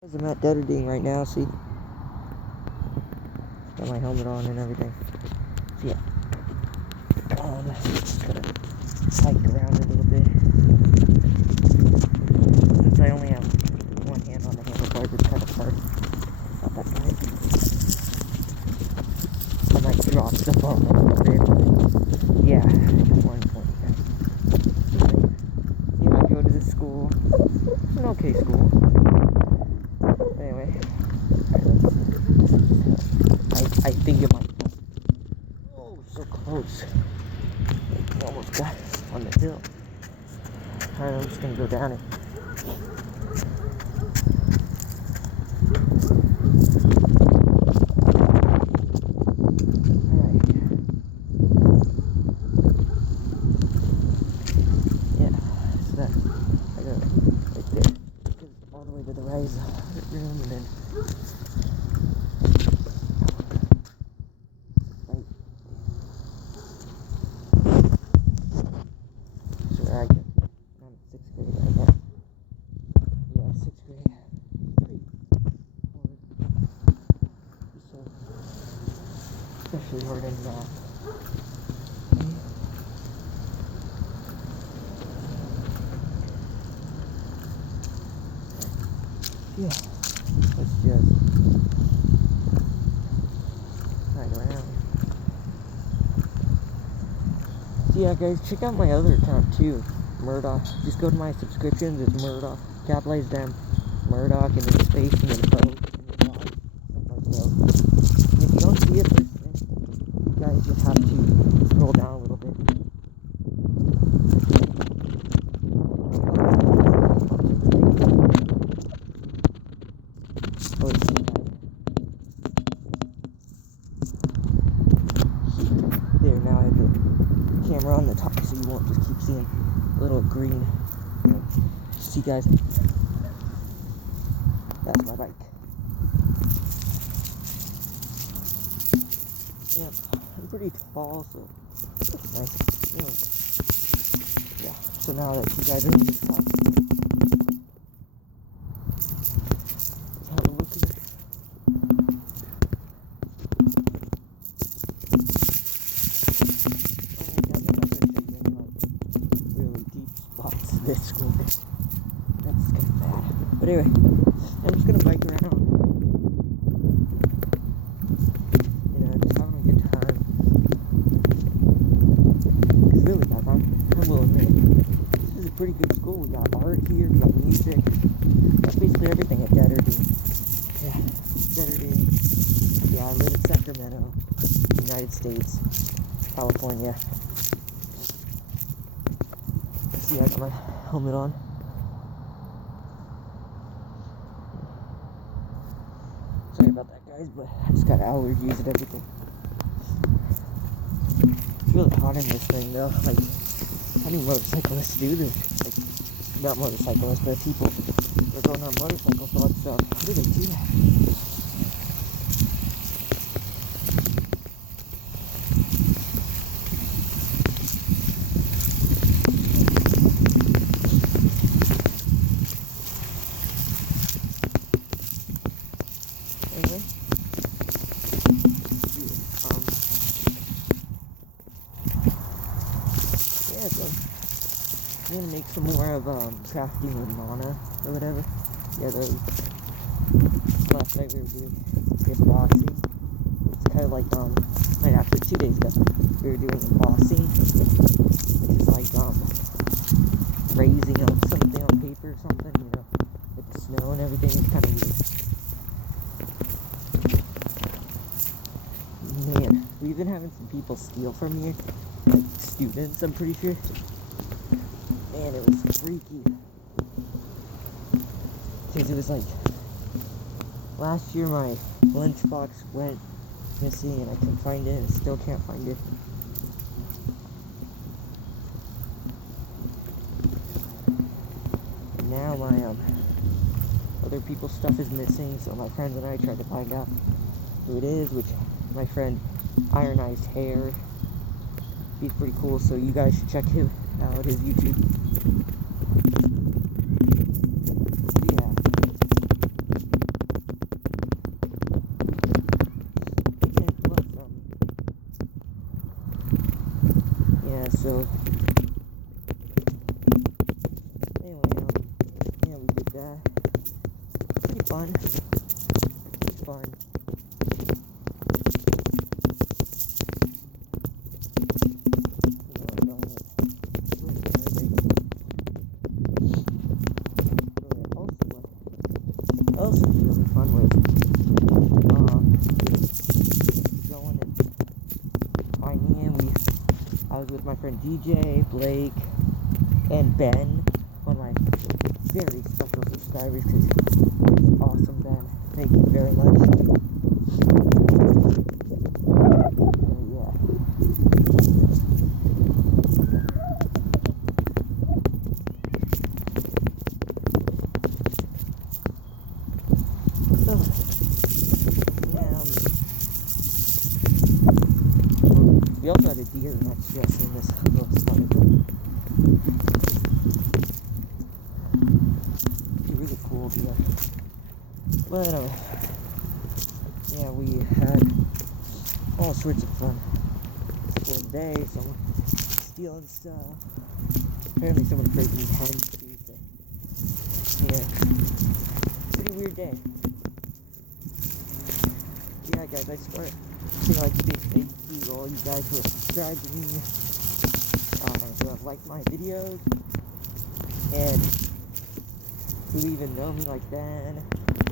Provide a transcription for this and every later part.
I'm at Detterding right now, see? Got my helmet on and everything. So yeah. Just gonna hike around a little bit. Since I only have one hand on the handlebars, it's kind of hard. Not that tight. I might drop the phone a little bit, but yeah, at one point. Yeah, I go to this school. It's an okay school. Anyway, I think it might. Oh, so close. We almost got on the hill. Alright, I'm just gonna go down it. Alright. Yeah, so that I go right there. Goes all the way to the right is the audit room, and then where I get. I'm in 6th grade right now. Yeah, 6th grade. Pretty hard. So, especially hard in math. Yeah, let's just hide around. So yeah, guys, check out my other account too. Murdoch. Just go to my subscriptions. It's Murdoch. Capitalize them. Murdoch and then space and then boat and then dot. Something like so. And if you don't see it first thing, you guys just have to scroll down a little bit. Oh, it's there, now I have the camera on the top so you won't just keep seeing little green. See, guys, that's my bike. Yeah, I'm pretty tall, so that's nice. Yeah, so now that you guys are in the top, let's have a look at it. Really deep spots in this school. That's kind of bad. But anyway, I'm just gonna bike around. You know, just having a good time. Because really, guys, I will admit, this is a pretty good school. We got art here, we got music. That's basically everything at Detterding. Yeah, Detterding. Yeah, I live in Sacramento, United States, California. See, I got my helmet on. Sorry about that, guys, but I just got allergies and everything. It's really hot in this thing, though. Like, how many motorcyclists do this? Like, not motorcyclists, but people that are going on motorcycles and all that stuff. How do they do that? Anyway, yeah, so I'm gonna make some more of crafting with Mana or whatever. Yeah, those. Last night we were doing embossing. It's kind of like right after 2 days ago we were doing embossing, which is like raising up something on paper or something, you know, with the snow and everything. It's kind of neat. Man, we've been having some people steal from here, like students, I'm pretty sure. Man, it was freaky. Because it was like, last year my lunchbox went missing and I couldn't find it and still can't find it. And now my other people's stuff is missing, so my friends and I tried to find out who it is, which my friend Ironized Hair. He's pretty cool, so you guys should check him out, his YouTube. Yeah. fun. It's fun. Also was really fun was going and finding him. I was with my friend DJ, Blake, and Ben, one of my very special subscribers, because he's awesome, Ben. Thank you very much. Yeah. So, yeah, we also had a deer next to us in this little spot. Really cool deer. But yeah, we had all sorts of fun for the day. Some stealing stuff. Apparently someone breaking hens too. So yeah, pretty weird day. Yeah, guys, I swear, I feel like big thank you to all you guys who have subscribed to me, who have liked my videos, and who even know me, like Ben,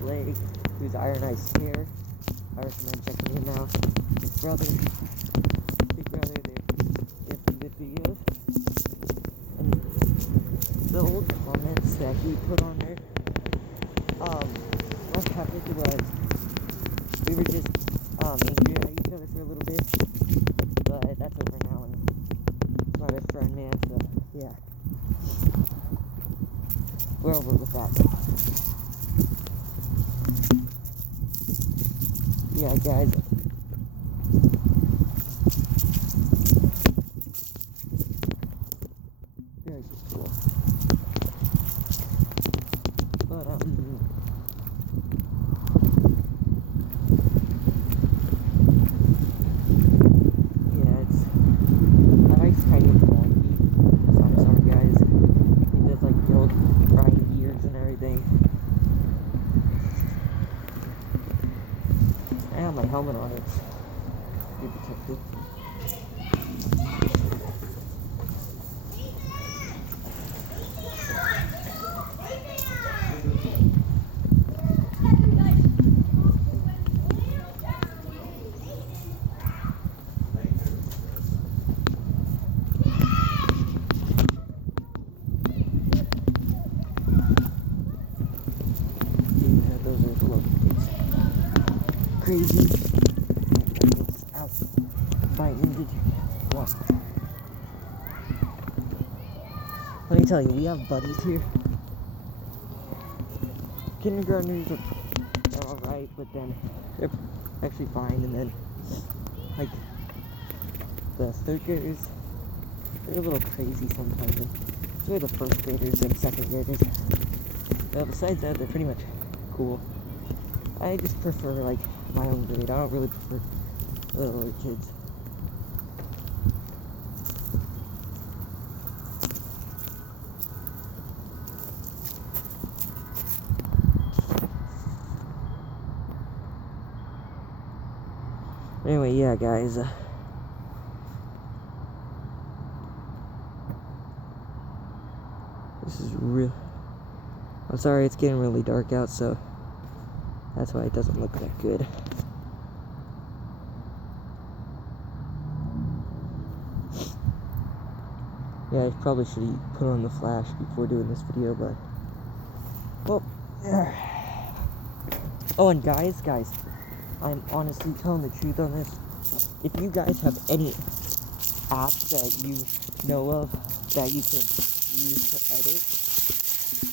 Blake, who's Iron Ice Hair. I recommend checking him out. His brother, big brother, they have some good videos. And the old comments that he put on there, what happened was, we were just angry at each other for a little bit, but that's over now, and he's my best friend, man, so yeah. We're over with that. Yeah, guys. Very cool. But, yeah, my mic's kind of wonky, so I'm sorry, guys. It does, like, the old grinding gears and everything. I have my helmet on, it's good protected. Yeah, those are the locals. Crazy. It's out. Biting. Did you? What? Let me tell you, we have buddies here. Kindergartners are alright, but then they're actually fine, and then, like, the third graders, they're a little crazy sometimes, and so are the first graders and second graders. But besides that, they're pretty much cool. I just prefer, like, my own grade. I don't really prefer little kids. Anyway, yeah, guys. This is real. I'm sorry, it's getting really dark out, so that's why it doesn't look that good. Yeah, I probably should have put on the flash before doing this video, but well. Oh, and guys, I'm honestly telling the truth on this. If you guys have any apps that you know of that you can use to edit,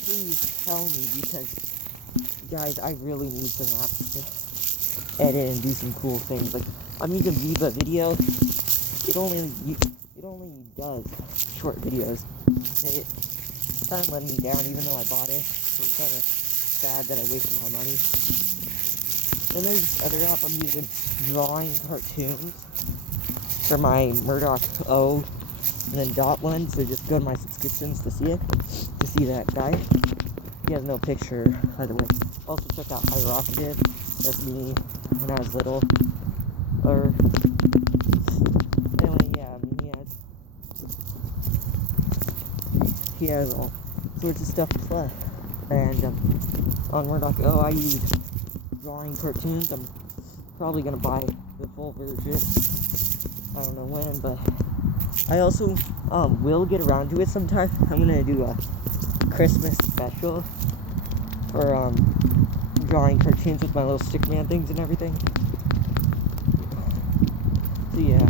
please tell me, because guys, I really need some apps to edit and do some cool things. Like, I'm using Viva Video. It only does short videos. It's kind of letting me down, even though I bought it. So I'm kind of sad that I wasted my money. And there's this other app I'm using, Drawing Cartoons, for my Murdoch O and then Dot one. So just go to my subscriptions to see it, to see that guy. He has no picture, by the way. Also check out High Rocketed. That's me when I was little. Or anyway, yeah, I mean, he has all sorts of stuff to play. And on Word.go, I use drawing cartoons. I'm probably gonna buy the full version. I don't know when, but I also will get around to it sometime. I'm gonna do a Christmas special for drawing cartoons with my little stickman things and everything. So yeah.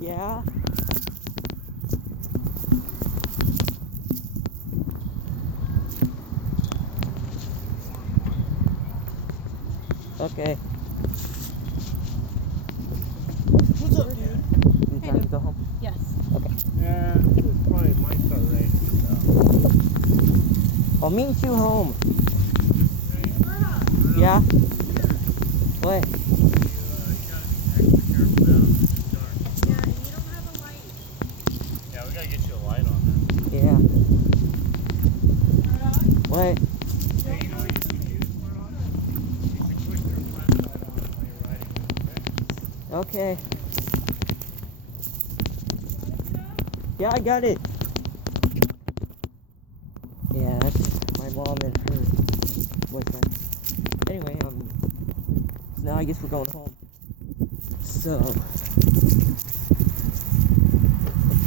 Yeah. Okay. What's up, dude? You Hey, time to dude. go home? Yes. Okay. Yeah, it's probably might start raining. So. I'll meet you home. Yeah? What? Yeah, we gotta get you a light on that. Yeah. What? Hey, you know what you can use to turn on? You can put your flashlight on while you're riding, okay? Okay. Yeah, I got it. Yeah, that's my mom and her boyfriend. Anyway, so now I guess we're going home. So, let's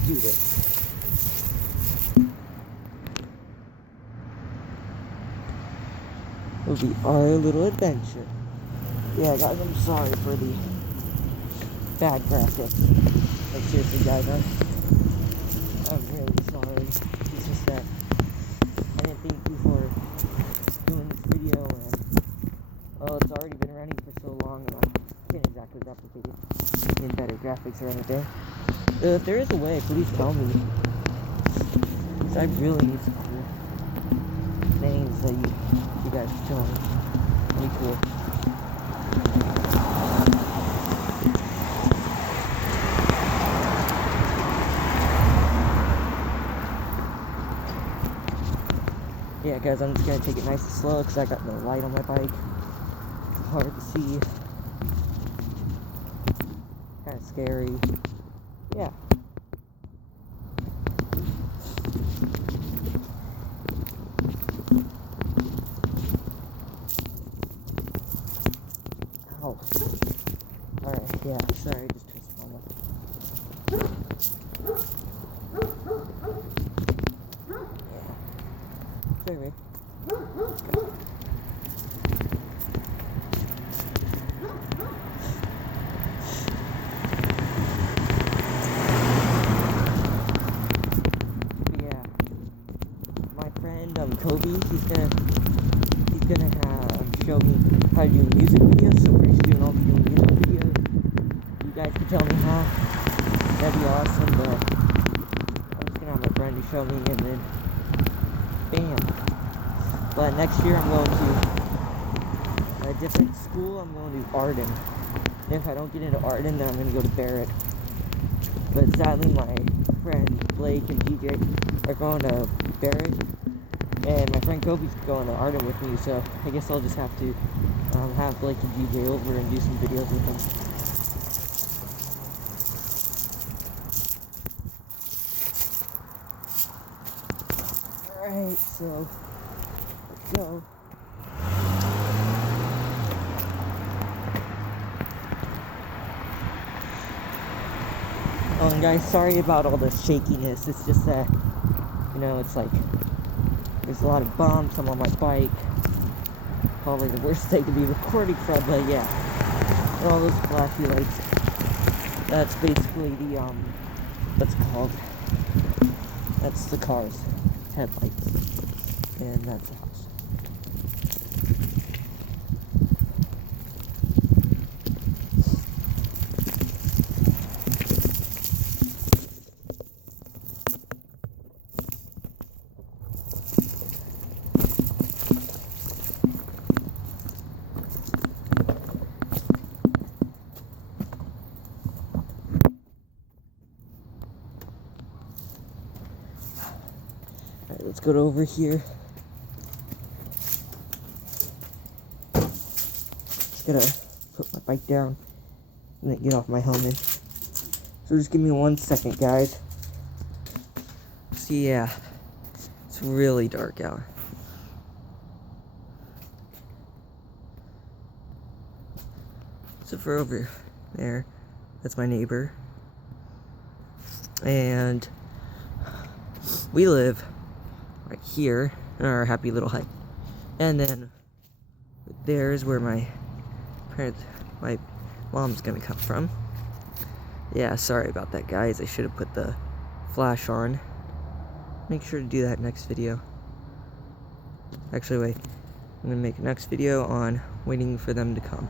do this. It'll be our little adventure. Yeah, guys, I'm sorry for the bad graphics. Like, seriously, guys, I'm really sorry. It's just that I didn't think before doing this video, and it's already been running for so long, and I can't exactly replicate it in better graphics or anything. If there is a way, please tell me. Because I really need some cool names that you guys can tell me. That'd be cool. Yeah, guys, I'm just gonna take it nice and slow because I got no light on my bike. It's hard to see. Kind of scary. Yeah. Ow. Alright, yeah, sorry, I just twisted my leg. Yeah. Sorry. Let's go. Yeah. My friend Kobe, he's gonna show me how to do music videos, so pretty soon I'll be doing music videos. You guys can tell me how. That'd be awesome, but I'm just gonna have my friend to show me, and then bam. But next year I'm going to a different school. I'm going to Arden. And if I don't get into Arden, then I'm gonna go to Barrett. But sadly, my friend Blake and DJ are going to Barrett, and my friend Kobe's going to Arden with me, so I guess I'll just have to have Blake and DJ over and do some videos with them. Alright, so let's go. Oh, and guys, sorry about all the shakiness. It's just that, it's like there's a lot of bumps. I'm on my bike. Probably the worst thing to be recording from, but yeah. And all those flashy lights. That's basically the, what's it called? That's the car's headlights. And that's the house. go over here. Just gotta put my bike down and then get off my helmet. So just give me 1 second, guys. So yeah, it's really dark out. So for over there, that's my neighbor. And we live right here in our happy little hut. And then there's where my mom's gonna come from. Yeah, sorry about that, guys. I should have put the flash on. Make sure to do that next video. Actually, wait. I'm gonna make a next video on waiting for them to come.